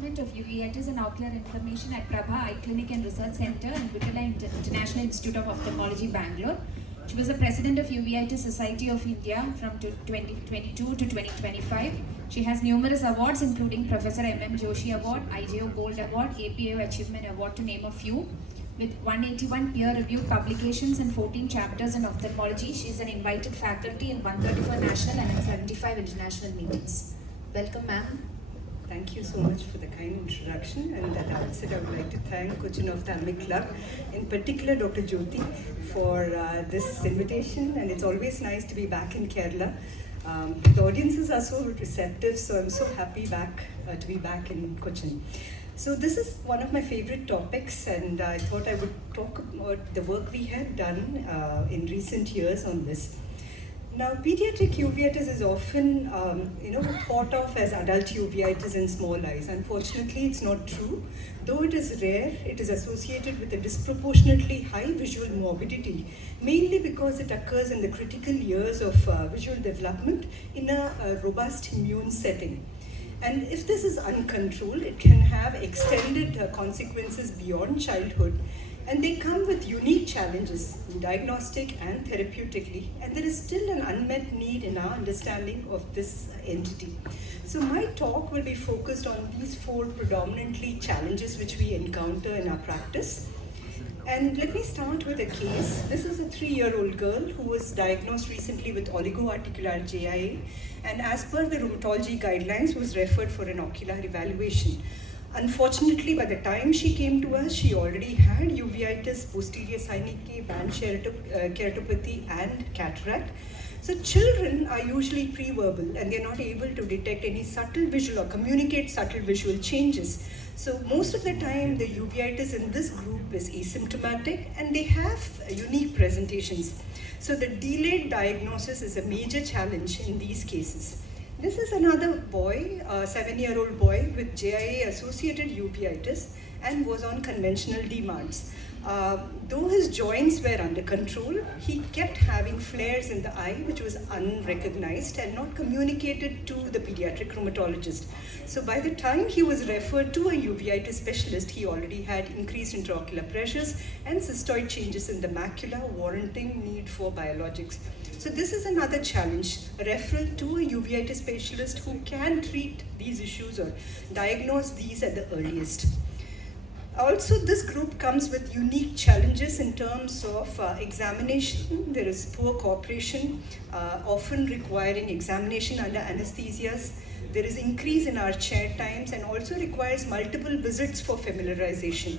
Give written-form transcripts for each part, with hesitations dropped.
Department of Uveitis and Ocular Inflammation at Prabha Eye Clinic and Research Center and Vitala International Institute of Ophthalmology, Bangalore. She was the president of Uveitis Society of India from 2022 to 2025. She has numerous awards including Professor M.M. Joshi Award, IJO Gold Award, APAO Achievement Award to name a few. With 181 peer-reviewed publications and 14 chapters in ophthalmology, she is an invited faculty in 134 national and 75 international meetings. Welcome, ma'am. Thank you so much for the kind introduction, and at the outset I would like to thank Cochin Ophthalmic Club, in particular Dr. Jyoti, for this invitation, and it's always nice to be back in Kerala. The audiences are so receptive, so I'm so happy to be back in Cochin. So this is one of my favorite topics, and I thought I would talk about the work we have done in recent years on this. Now, pediatric uveitis is often, thought of as adult uveitis in small eyes. Unfortunately, it's not true. Though it is rare, it is associated with a disproportionately high visual morbidity, mainly because it occurs in the critical years of visual development in a robust immune setting. And if this is uncontrolled, it can have extended consequences beyond childhood. And they come with unique challenges, diagnostic and therapeutically, and there is still an unmet need in our understanding of this entity. So my talk will be focused on these four predominantly challenges which we encounter in our practice. And let me start with a case. This is a 3-year-old girl who was diagnosed recently with oligoarticular JIA, and as per the rheumatology guidelines was referred for an ocular evaluation. Unfortunately, by the time she came to us, she already had uveitis, posterior synecdoche, band keratopathy, and cataract. So children are usually pre-verbal and they're not able to detect any subtle visual or communicate subtle visual changes. So most of the time, the uveitis in this group is asymptomatic and they have unique presentations. So the delayed diagnosis is a major challenge in these cases. This is another boy, a 7-year-old boy with JIA-associated uveitis and was on conventional DMARDs. Though his joints were under control, he kept having flares in the eye which was unrecognized and not communicated to the pediatric rheumatologist. So by the time he was referred to a uveitis specialist, he already had increased intraocular pressures and cystoid changes in the macula, warranting need for biologics. So this is another challenge, a referral to a uveitis specialist who can treat these issues or diagnose these at the earliest. Also, this group comes with unique challenges in terms of examination. There is poor cooperation, often requiring examination under anesthesias. There is increase in our chair times and also requires multiple visits for familiarization.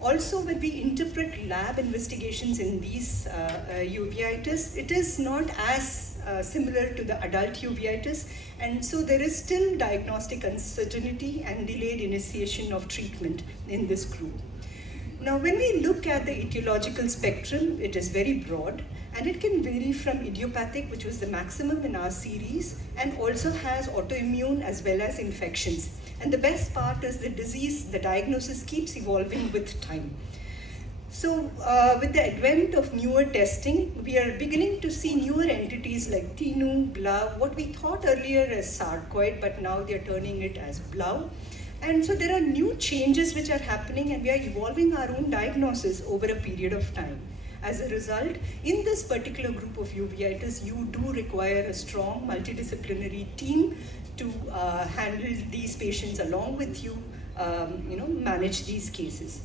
Also, when we interpret lab investigations in these uveitis, it is not as similar to the adult uveitis, and so there is still diagnostic uncertainty and delayed initiation of treatment in this group. Now, when we look at the etiological spectrum, it is very broad, and it can vary from idiopathic, which was the maximum in our series, and also has autoimmune as well as infections. And the best part is the disease, the diagnosis keeps evolving with time. So with the advent of newer testing, we are beginning to see newer entities like TINU, BLAU, what we thought earlier as sarcoid, but now they're turning it as BLAU. And so there are new changes which are happening and we are evolving our own diagnosis over a period of time. As a result, in this particular group of uveitis, you do require a strong multidisciplinary team to handle these patients along with you, manage these cases.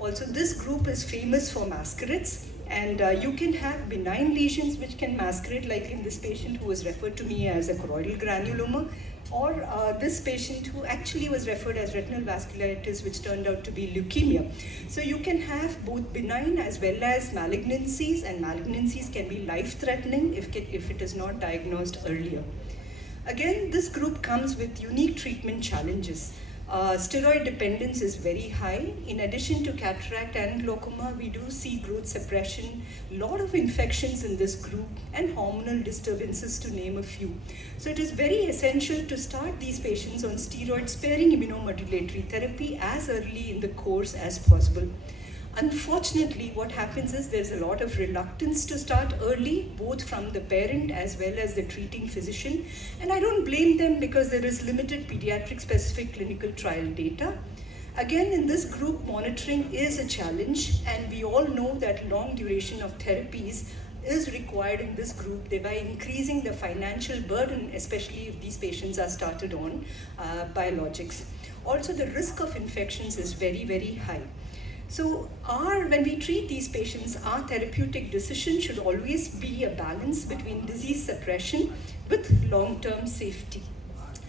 Also, this group is famous for masquerades, and you can have benign lesions which can masquerade, like in this patient who was referred to me as a choroidal granuloma, or this patient who actually was referred as retinal vasculitis, which turned out to be leukemia. So you can have both benign as well as malignancies, and malignancies can be life-threatening if it is not diagnosed earlier. Again, this group comes with unique treatment challenges. Steroid dependence is very high. In addition to cataract and glaucoma, we do see growth suppression, a lot of infections in this group, and hormonal disturbances, to name a few. So it is very essential to start these patients on steroid-sparing immunomodulatory therapy as early in the course as possible. Unfortunately, what happens is there's a lot of reluctance to start early, both from the parent as well as the treating physician. And I don't blame them because there is limited pediatric specific clinical trial data. Again, in this group, monitoring is a challenge, and we all know that long duration of therapies is required in this group, thereby increasing the financial burden, especially if these patients are started on biologics. Also, the risk of infections is very, very high. So when we treat these patients, our therapeutic decision should always be a balance between disease suppression with long-term safety.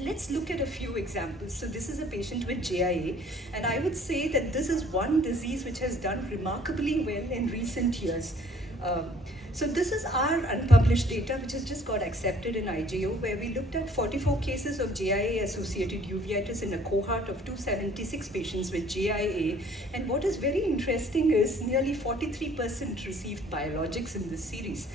Let's look at a few examples. So this is a patient with JIA, and I would say that this is one disease which has done remarkably well in recent years. So this is our unpublished data, which has just got accepted in IJO, where we looked at 44 cases of JIA-associated uveitis in a cohort of 276 patients with JIA. And what is very interesting is nearly 43% received biologics in this series.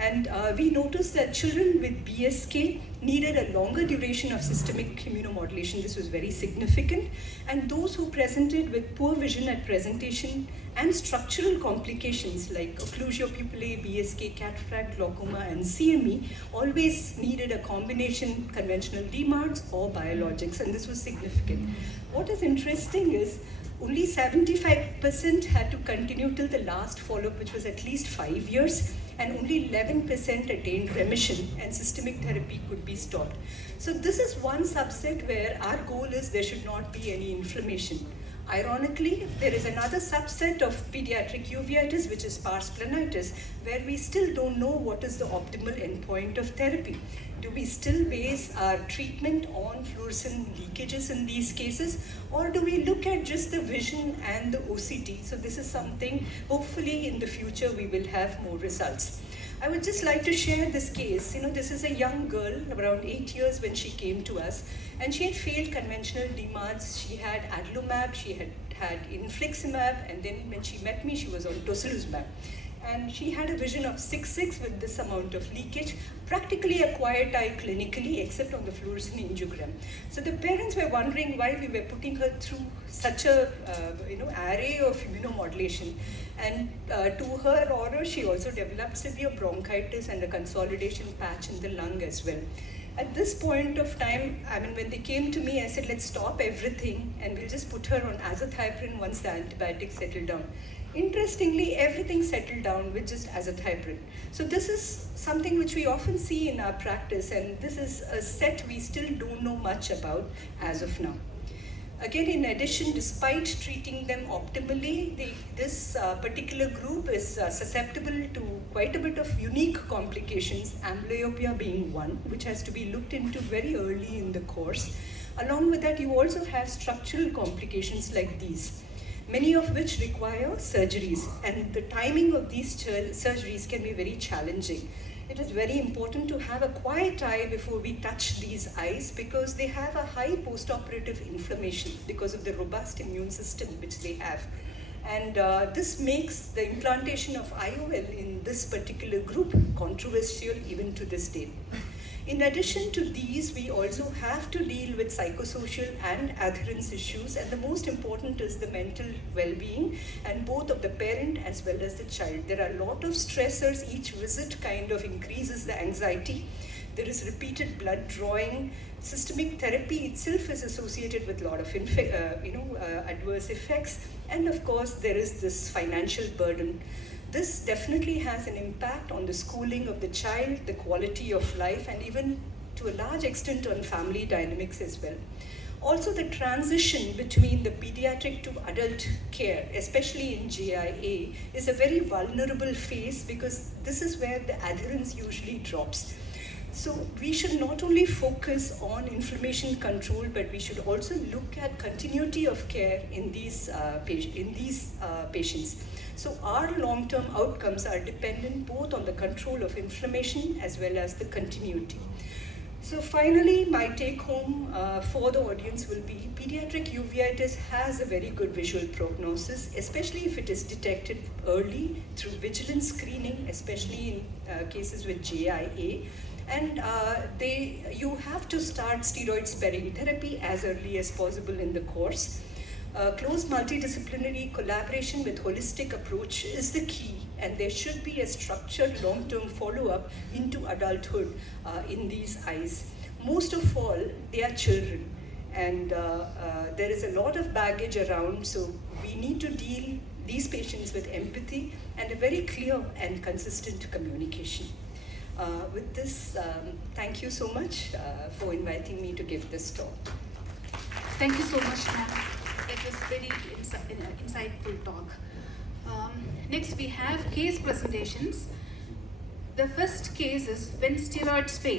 And we noticed that children with BSK needed a longer duration of systemic immunomodulation. This was very significant. And those who presented with poor vision at presentation and structural complications like occlusio pupillae, BSK, cataract, glaucoma, and CME always needed a combination conventional DMARDs or biologics, and this was significant. What is interesting is only 75% had to continue till the last follow-up, which was at least 5 years, and only 11% attained remission, and systemic therapy could be stopped. So this is one subset where our goal is there should not be any inflammation. Ironically, there is another subset of pediatric uveitis, which is sparse planitis, where we still don't know what is the optimal endpoint of therapy. Do we still base our treatment on fluorescent leakages in these cases, or do we look at just the vision and the OCT? So this is something, hopefully in the future we will have more results. I would just like to share this case. This is a young girl, around 8 years when she came to us, and she had failed conventional DMARDs. She had adalimumab, she had infliximab, and then when she met me, she was on tocilizumab. And she had a vision of 6/6 with this amount of leakage, practically a quiet eye clinically, except on the fluorescent angiogram. So the parents were wondering why we were putting her through such a array of immunomodulation. And to her horror, she also developed severe bronchitis and a consolidation patch in the lung as well. At this point of time, when they came to me, I said, let's stop everything and we'll just put her on azathioprine once the antibiotics settle down. Interestingly, everything settled down with just azathioprine. So this is something which we often see in our practice, and this is a set we still don't know much about as of now. Again, in addition, despite treating them optimally, this particular group is susceptible to quite a bit of unique complications, amblyopia being one, which has to be looked into very early in the course. Along with that, you also have structural complications like these, many of which require surgeries, and the timing of these surgeries can be very challenging. It is very important to have a quiet eye before we touch these eyes, because they have a high postoperative inflammation because of the robust immune system which they have. And this makes the implantation of IOL in this particular group controversial even to this day. In addition to these, we also have to deal with psychosocial and adherence issues, and the most important is the mental well-being, and both of the parent as well as the child. There are a lot of stressors. Each visit kind of increases the anxiety. There is repeated blood drawing. Systemic therapy itself is associated with a lot of adverse effects, and of course there is this financial burden. This definitely has an impact on the schooling of the child, the quality of life, and even to a large extent on family dynamics as well. Also, the transition between the pediatric to adult care, especially in JIA, is a very vulnerable phase, because this is where the adherence usually drops. So we should not only focus on inflammation control, but we should also look at continuity of care in these patients. So our long-term outcomes are dependent both on the control of inflammation as well as the continuity. So finally, my take-home for the audience will be pediatric uveitis has a very good visual prognosis, especially if it is detected early through vigilant screening, especially in cases with JIA. And you have to start steroid-sparing therapy as early as possible in the course. Close multidisciplinary collaboration with holistic approach is the key, and there should be a structured long-term follow-up into adulthood in these eyes. Most of all, they are children, and there is a lot of baggage around, so we need to deal these patients with empathy and a very clear and consistent communication. With this, thank you so much for inviting me to give this talk. Thank you so much, ma'am. It was very insightful talk. Next, we have case presentations. The first case is when steroids fail.